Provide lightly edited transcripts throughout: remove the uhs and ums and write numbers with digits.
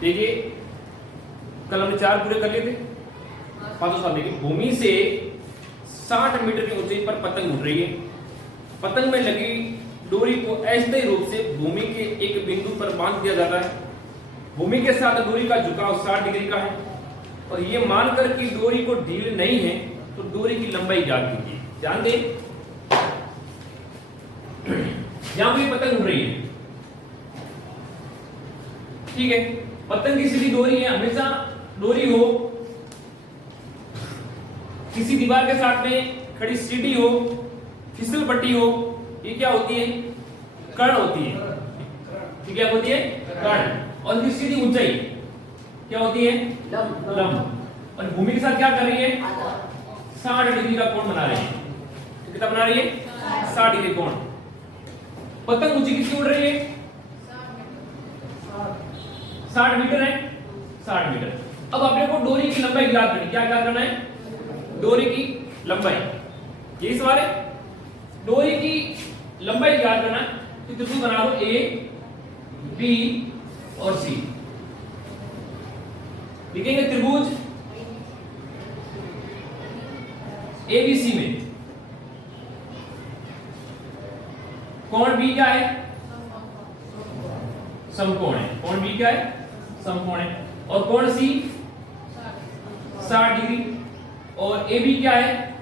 देखिए कल हमने 4 पूरे कर लिए थे। 5 साल देखिए भूमि से 60 मीटर की ऊंचाई पर पतंग उड़ रही है। पतंग में लगी डोरी को अस्थायी रूप से भूमि के एक बिंदु पर बांध दिया जाता है। भूमि के साथ डोरी का झुकाव 60 डिग्री का है और ये मानकर कि डोरी को ढील नहीं है तो डोरी की लंबाई ज्ञात कीजिए। ध्यान दें, यहां भी पतंग उड़ रही है, ठीक है। पतंग की सीधी डोरी है, हमेशा डोरी हो किसी दीवार के साथ में खड़ी सीढ़ी हो, फिसल पट्टी हो, ये क्या होती है? कर्ण होती है। ये क्या होती है? कर्ण। और इसकी सीधी ऊंचाई क्या होती है? लंब। और भूमि के साथ क्या कर रही है? 60 डिग्री का कोण बना रही है। कितना बना रही है? 60 डिग्री कोण। पतंग ऊंची कितनी उड़ रही है? 60 मीटर है। 60 मीटर। अब अपने को डोरी की लंबाई ज्ञात करनी। क्या ज्ञात करना है? डोरी की लंबाई। यही सवाल है। डोरी की लंबाई ज्ञात करना है तो त्रिभुज बना लो ए, बी और सी। लिखेंगे त्रिभुज एबीसी में कोण बी क्या है? समकोण है। कोण बी क्या है? समकोण है। और कोण सी 60 डिग्री। और ए बी क्या है?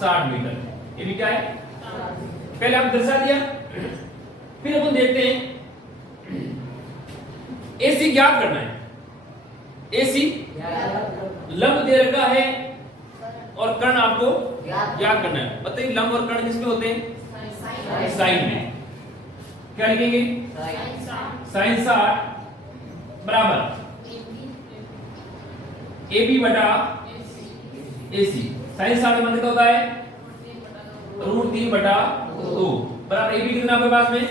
60 मीटर। ए बी क्या है? पहले आप दर्शा दिया, फिर अपन देखते हैं ए सी ज्ञात करना है। ए सी लंब दे रखा है और कर्ण आपको ज्ञात करना है। बताइए लंब और कर्ण किसमें होते हैं? साइन में। क्या लिखेंगे? साइन 60 बराबर ए बी बटा ए सी। साइन 60 का मतलब क्या होता है? √3 बटा 2 बराबर ए बी कितना आपके पास में?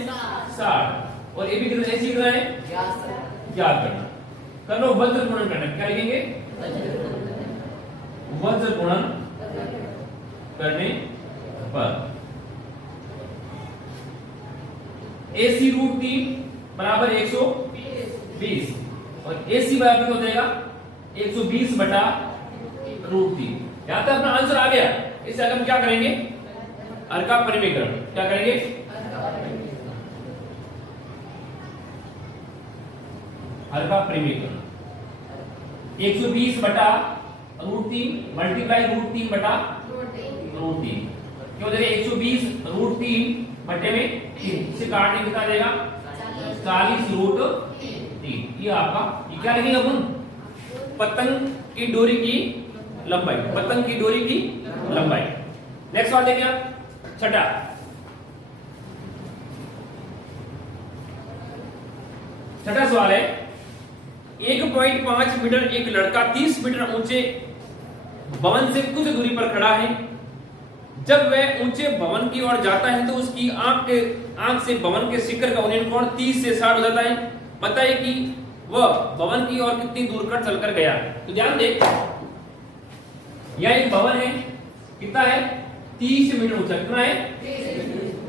60 और ए बी कितना? ए सी कितना है? ज्ञात करना। कर लो वज्र गुणन करना। क्या लिखेंगे? वज्र गुणन करने पर AC √3 बराबर 120 और AC बराबर क्या हो जाएगा? 120 बटा √3। यहां तक अपना आंसर आ गया। इसे अगर हम क्या करेंगे? हर का परिमेयकरण। क्या करेंगे? हर का परिमेयकरण। 120 बटा √3 मल्टीप्लाई √3 बटा √3 क्यों हो जाएगा? 120 √3 बटे में 3 से काटने कितना देगा? 40 √3। ये आपका ये क्या लिखेंगे अपन? पतंग की डोरी की लंबाई। पतंग की डोरी की लंबाई। नेक्स्ट सवाल देखिए आप। छठा सवाल है 1.5 मीटर एक लड़का 30 मीटर ऊंचे भवन से कुछ दूरी पर खड़ा है। जब वह ऊंचे भवन की ओर जाता है तो उसकी आंख से भवन के शिखर का उन्नयन कोण 30 से 60 हो जाता है। बताइए कि वह भवन की ओर कितनी दूर कर चलकर गया। तो ध्यान दे, यह एक भवन है, कितना है? 30 मीटर ऊंचा। कितना है?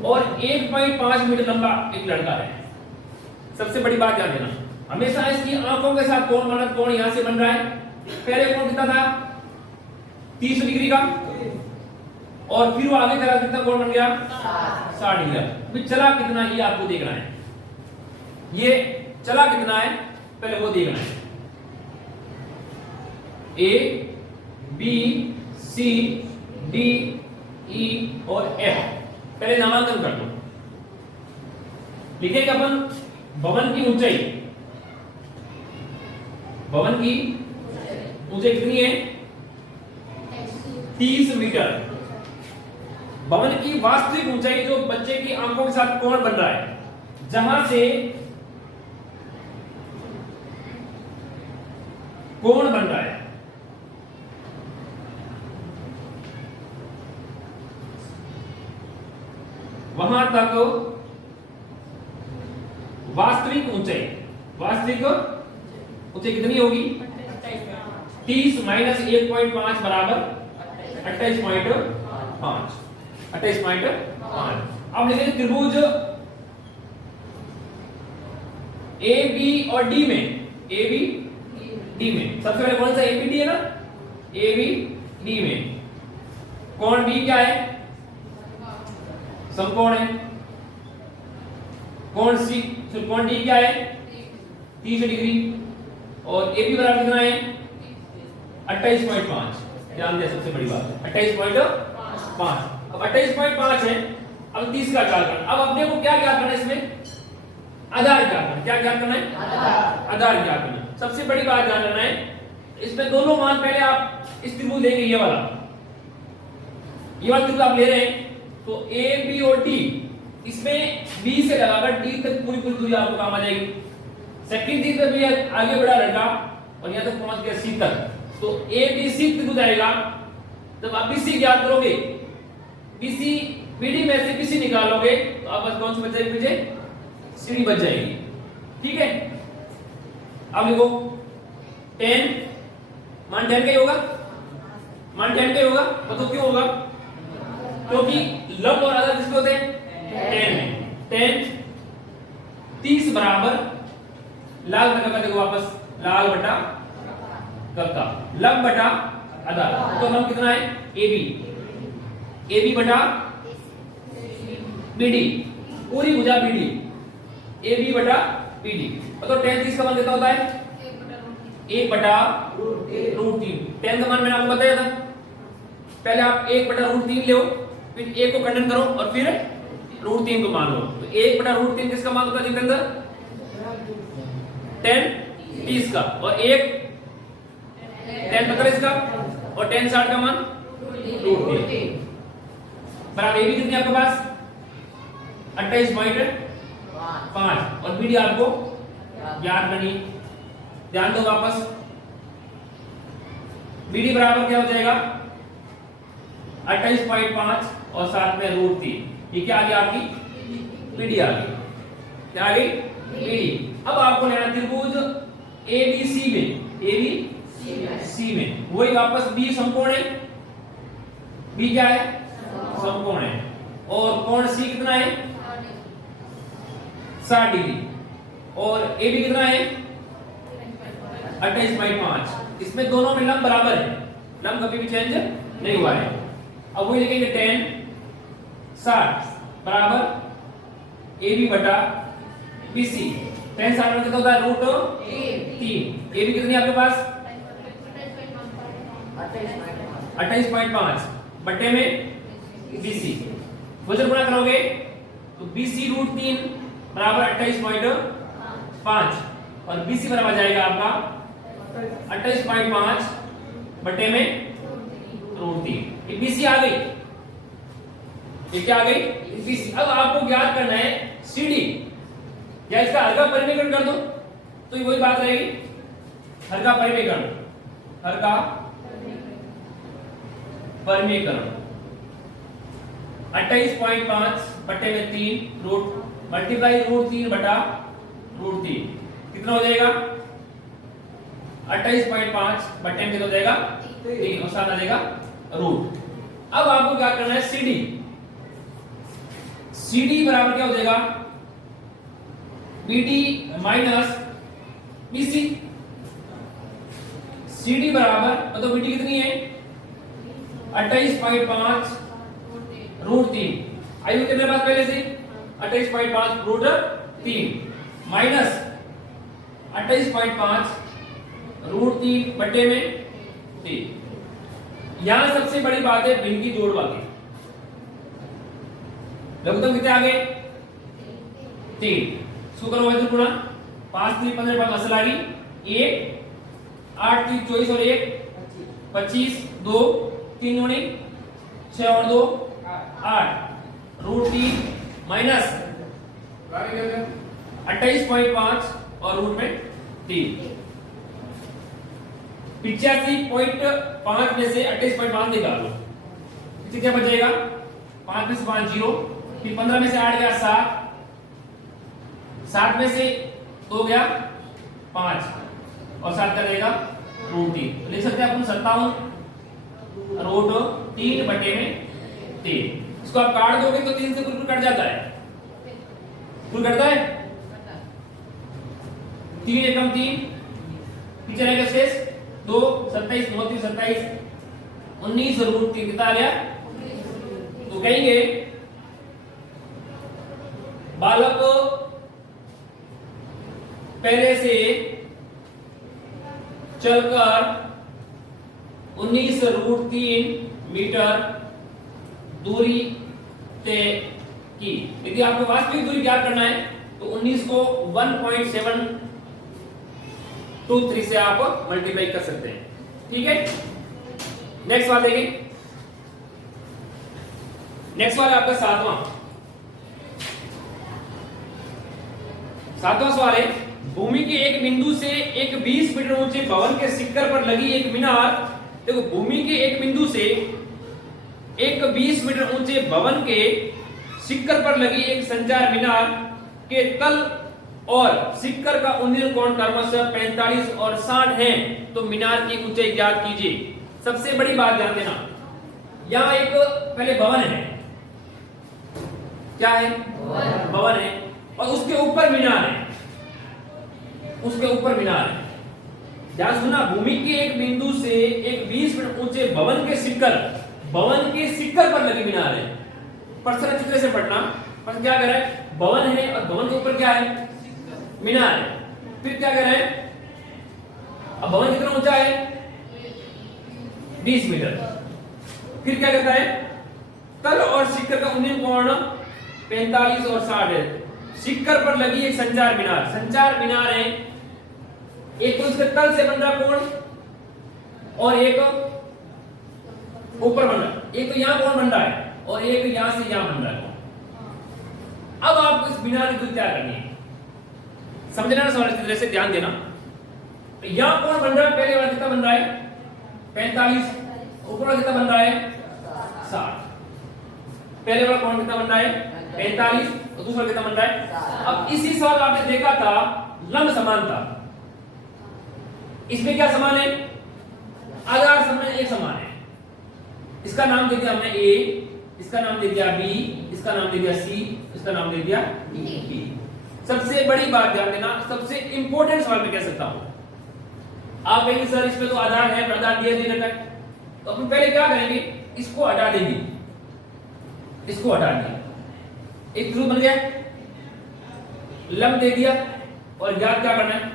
और 1.5 मीटर लंबा एक लड़का है। सबसे बड़ी बात ध्यान देना, हमेशा इसकी आंखों के साथ कोण बना। कोण यहां से बन रहा है। पहले कोण कितना था? 30 डिग्री का। और फिर वो आगे चला, कितना कोण बन गया? 60 डिग्री। फिर चला कितना, ये आपको देखना है। ये चला कितना है पहले वो देखना है। ए, बी, सी, डी, ई और एफ पहले नामांकन कर दो। लिखेगा अपन भवन की ऊंचाई। भवन की ऊंचाई कितनी है? 30 मीटर। भवन की वास्तविक ऊंचाई जो बच्चे की आंखों के साथ कोण बन रहा है, जहां से कोण बन रहा है, वहां तक वास्तविक ऊंचाई। वास्तविक ऊंचाई कितनी होगी? 30 माइनस 1.5 बराबर 28.5। 28.5। अब लिखेंगे त्रिभुज ए बी और डी में, ए बी डी में सबसे पहले कौन सा ए बी डी है ना, ए बी डी में कोण बी क्या है, समकोण है। कोण सी, कोण डी क्या है, 30 डिग्री। और ए बी बराबर कितना है, 28.5। ध्यान दें, सबसे बड़ी बात है 28.5। अब 28.5 है। अब 30 का क्या करना, अब अपने को क्या क्या करना है इसमें, आधार क्या करना, क्या क्या करना है, आधार क्या करना। सबसे बड़ी बात ध्यान रखना है, इसमें दोनों मान पहले आप इस त्रिभुज लेंगे, ये वाला त्रिभुज आप ले रहे हैं, तो ए बी और डी, इसमें बी से लगाकर डी तक पूरी पूरी दूरी आपको काम आ जाएगी। सेकंड चीज पे भी आगे बढ़ा रहेगा और यहां तक पहुंच गया सी तक, तो ए बी सी त्रिभुज आएगा। जब आप बीसी ज्ञात करोगे, बीसी बीडी में से बीसी निकालोगे, तो आप बस कौन सी बच जाएगी, मुझे सीडी बच जाएगी। ठीक है, अब लिखो 10, मान 10 का ही होगा, मान 10 का ही होगा। तो क्यों होगा, क्योंकि लंब और आधार किसके होते हैं, 10 में। 10 30 बराबर लाल बटा, देखो वापस लाल बटा कक्का, लंब बटा आधार। तो लंब कितना है, ए बी बटा बी डी, पूरी भुजा बी डी, ए बी बटा बी डी। तो 10 30 का मान कितना होता है, 1 बटा रूट 3। 10 का मान मैंने आपको बताया था, पहले आप 1 बटा रूट 3 लो, फिर 1 को खंडन करो और फिर रूट 3 को मान लो। तो 1 बटा रूट 3 किसका मान होता है जितेंद्र, 10 30 का, और 1 10 35 का, और 10 60 का मान रूट 3 बराबर। ए बी कितनी आपके पास 28.5 और बी डी आपको ज्ञात करनी। ध्यान दो वापस, बी डी बराबर क्या हो जाएगा 28.5 और साथ में रूट 3। ये क्या आ गया आपकी बी डी आ गई, क्या आ गई बी डी। अब आपको लेना त्रिभुज ए बी सी में, ए बी सी में वही वापस बी समकोण है, बी क्या है समकोण है, और कोण सी कितना है 60 डिग्री, और ए बी कितना है 28.5। इसमें दोनों में लंब बराबर है, लंब कभी भी चेंज नहीं हुआ है। अब वही लिखेंगे 10 60 बराबर ए बी बटा बी सी। 10 60 में कितना होता है रूट 3। ए बी कितनी आपके पास 28.5 बटे में बी सी, वजन गुणा करोगे तो बी सी रूट 3 बराबर 28.5 और बी सी बराबर जाएगा आपका 28.5 बटे में रूट 3। ये बीसी आ गई, ये क्या आ गई बीसी। अब आपको ज्ञात करना है सीडी, या इसका हर का परिमेयकरण कर दो तो ये वही बात रहेगी, हर का परिमेयकरण, हर का परिमेयकरण 28.5 बटे में 3 रूट मल्टीप्लाई रूट 3 बटा रूट 3 कितना हो जाएगा 28.5 बटे में हो जाएगा 3 और साथ आ जाएगा रूट। अब आपको क्या करना है सीडी, सीडी बराबर क्या हो जाएगा बीडी माइनस बीसी। सीडी बराबर तो बीडी कितनी है 28.5 रूट 3, आई हुई मेरे पास पहले से 28.5 रूट 3 माइनस 28.5 रूट 3 बटे में 3। यहां सबसे बड़ी बात है भिन्न की जोड़ वाली, लघुत्तम कितने आ गए 3। इसको करो वैसे गुणा 5 3 15 5 मसला आ गई 1 8 3 24 और 1 25 2 3 गुणी 6 और 2 8 रूट 3 माइनस 28.5 और रूट में 3। 85.5 में से 28.5 निकालो, इससे क्या बचेगा 5 में से 5 0, फिर 15 में से 8 गया 7, 7 में से 2 गया 5 और 7 का रहेगा रूट 3। लिख सकते हैं अपन 57 रूट 3 बटे में 3। इसको आप काट दोगे तो 3 से बिल्कुल कट जाता है, बिल्कुल कटता है 3 एकम 3, पीछे रहेगा शेष 2, 27 9 3 27, 19√3 कितना आ गया? तो कहेंगे बालक पहले से चलकर 19√3 मीटर दूरी तय की। यदि आपको वास्तविक दूरी ज्ञात करना है तो 19 को 1.723 से आप मल्टीप्लाई कर सकते हैं। ठीक है, नेक्स्ट सवाल देखें। नेक्स्ट सवाल है आपका सातवां सवाल है, भूमि के एक बिंदु से एक 20 मीटर ऊंचे भवन के शिखर पर लगी एक मीनार। देखो, भूमि के एक बिंदु से एक 20 मीटर ऊंचे भवन के शिखर पर लगी एक संचार मीनार के तल और शिखर का उन्नयन कोण क्रमशः 45 और 60 है, तो मीनार की ऊंचाई ज्ञात कीजिए। सबसे बड़ी बात ध्यान देना, यहां एक पहले भवन है, क्या है? भवन है, और उसके ऊपर मीनार है, उसके ऊपर मीनार है। ध्यान सुना, भूमि के एक बिंदु से एक 20 मीटर ऊंचे भवन के शिखर पर लगी मीनार है। प्रश्न चित्र से पढ़ना, पर क्या कर रहा है? भवन है और भवन के ऊपर क्या है? मीनार है। फिर क्या कर रहा है? अब भवन कितना ऊंचा है? 20 मीटर। फिर क्या कहता है? तल और शिखर का उन्नयन कोण 45 और 60 है। शिखर पर लगी एक संचार मीनार है, एक तो उसके तल से बन रहा कोण और एक ऊपर बन रहा है। एक तो यहां कोण बन रहा है और एक यहां से यहां बन रहा है। अब आपको इस मीनार की दूरी क्या करनी है, समझना सवाल की तरह से ध्यान देना। तो यहां कोण बन रहा है, पहले वाला कितना बन रहा है? 45, ऊपर वाला कितना बन रहा है? 60। पहले वाला कोण कितना बन रहा है? 45, और दूसरा कितना बन रहा है? अब इसी सवाल आपने देखा था लंब समानता, इसमें क्या समान है? आधार समान एक समान है। इसका नाम दे दिया हमने A, इसका नाम दे दिया B, इसका नाम दे दिया C, इसका नाम दे दिया D। सबसे बड़ी बात ध्यान देना, सबसे इंपॉर्टेंट सवाल मैं कह सकता हूं। आप कहेंगे सर इसमें तो आधार है, आधार दिया नहीं रहता है, तो अपन पहले क्या करेंगे? इसको हटा देंगे, इसको हटा दिया, एक त्रिभुज बन गया, लंब दे दिया, और ज्ञात क्या करना है?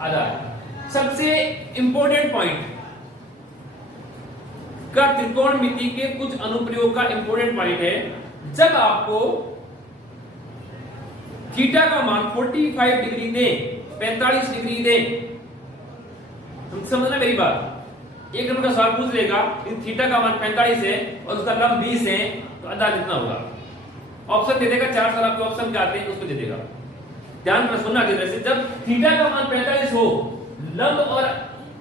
आधार। सबसे इंपॉर्टेंट पॉइंट का त्रिकोणमिति के कुछ अनुप्रयोग का इंपॉर्टेंट पॉइंट है, जब आपको थीटा का मान 45 डिग्री दे, 45 डिग्री दे, तुम समझना मेरी बात। एक नंबर का सवाल पूछ लेगा कि थीटा का मान 45 है और उसका लंब 20 है, तो आधार कितना होगा? ऑप्शन दे देगा, 4 साल आपके ऑप्शन क्या आते हैं उसको दे देगा। ध्यान में सुनना की तरह से, जब थीटा का मान 45 हो, लंब और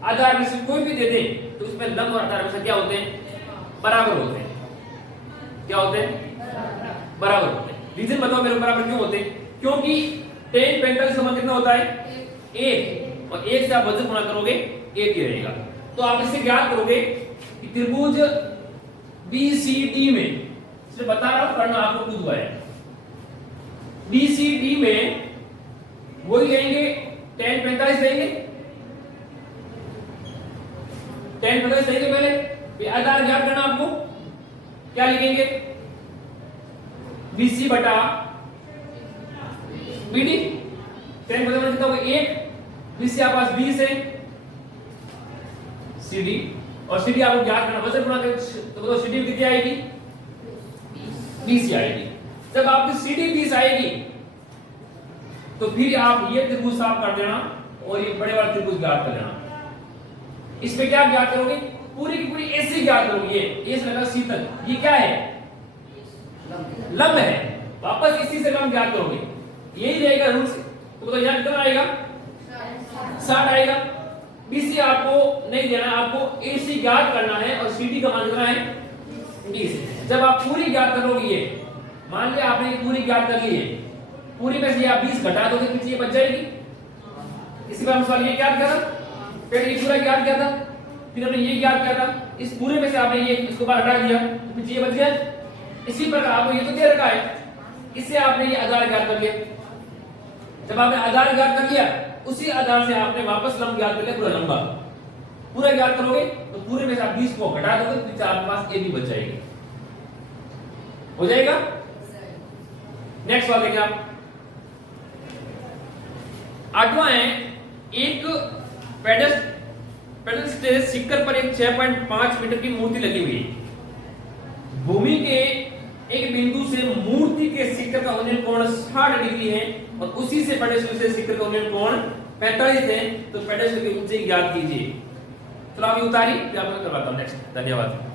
आधार में से कोई भी दे दे, तो इसमें लंब और आधार में से क्या होते हैं? बराबर होते हैं। क्या होते हैं? बराबर होते हैं। रीजन बताओ मेरे, बराबर क्यों होते हैं? क्योंकि tan 45 समान कितना होता है? 1, और 1 से आप वजन गुणा करोगे 1 ही रहेगा। तो आप इससे ज्ञात करोगे कि त्रिभुज BCD में, इसलिए बता रहा हूं, करना आपको खुद हुआ है। BCD में वही लेंगे, tan 45 लेंगे, tan 45 लेंगे पहले, फिर आधार ज्ञात करना आपको, क्या लिखेंगे? BC बटा BD। tan 45 कितना होगा? 1, BC आपके पास 20 है, CD, और CD आपको ज्ञात करना, वजन गुणा कर, तो CD कितनी आएगी? 20 आएगी। जब आपकी CD 20 आएगी, तो फिर आप ये त्रिभुज साफ कर देना और ये बड़े वाला त्रिभुज ज्ञात कर देना। इसमें क्या ज्ञात करोगे? पूरी की पूरी ऐसे ज्ञात करोगे। ये लगा C तक, ये क्या है? लंब है। वापस इसी से लंब ज्ञात करोगे, यही रहेगा रूट से, तो यहां कितना आएगा? 60 आएगा। BC आपको नहीं देना, आपको AC ज्ञात करना है और CD का मान कितना है? 20। जब आप पूरी ज्ञात करोगे, ये मान लिया आपने पूरी ज्ञात कर ली है, पूरी में से आप 20 घटा दोगे, पीछे बच जाएगी। इसी पर हम सवाल ये ज्ञात किया था, फिर ये पूरा ज्ञात किया था, फिर हमने ये ज्ञात किया था, इस पूरे में से आपने ये इसको बाहर हटा दिया, पीछे ये बच गया। इसी प्रकार आपको ये तो दे रखा है, इससे आपने ये आधार ज्ञात कर लिया। जब आपने आधार ज्ञात कर लिया, उसी आधार से आपने वापस लंब ज्ञात कर लिया, पूरा लंबा पूरा ज्ञात करोगे तो पूरे में से आप 20 को घटा दोगे तो आपके पास ए भी बच जाएगी। हो जाएगा। नेक्स्ट सवाल देखिए आप। 8वां है, एक पेडस्टल सिक्कर पर एक 6.5 मीटर की मूर्ति लगी हुई है। भूमि के एक बिंदु से मूर्ति के शिखर का उन्नयन कोण 60 डिग्री है और उसी से पेडस्टल से शिखर का उन्नयन कोण 45 है, तो पेडस्टल की ऊंचाई ज्ञात कीजिए। चलो आप उतारी, फिर आपको करवाता हूं। नेक्स्ट, धन्यवाद।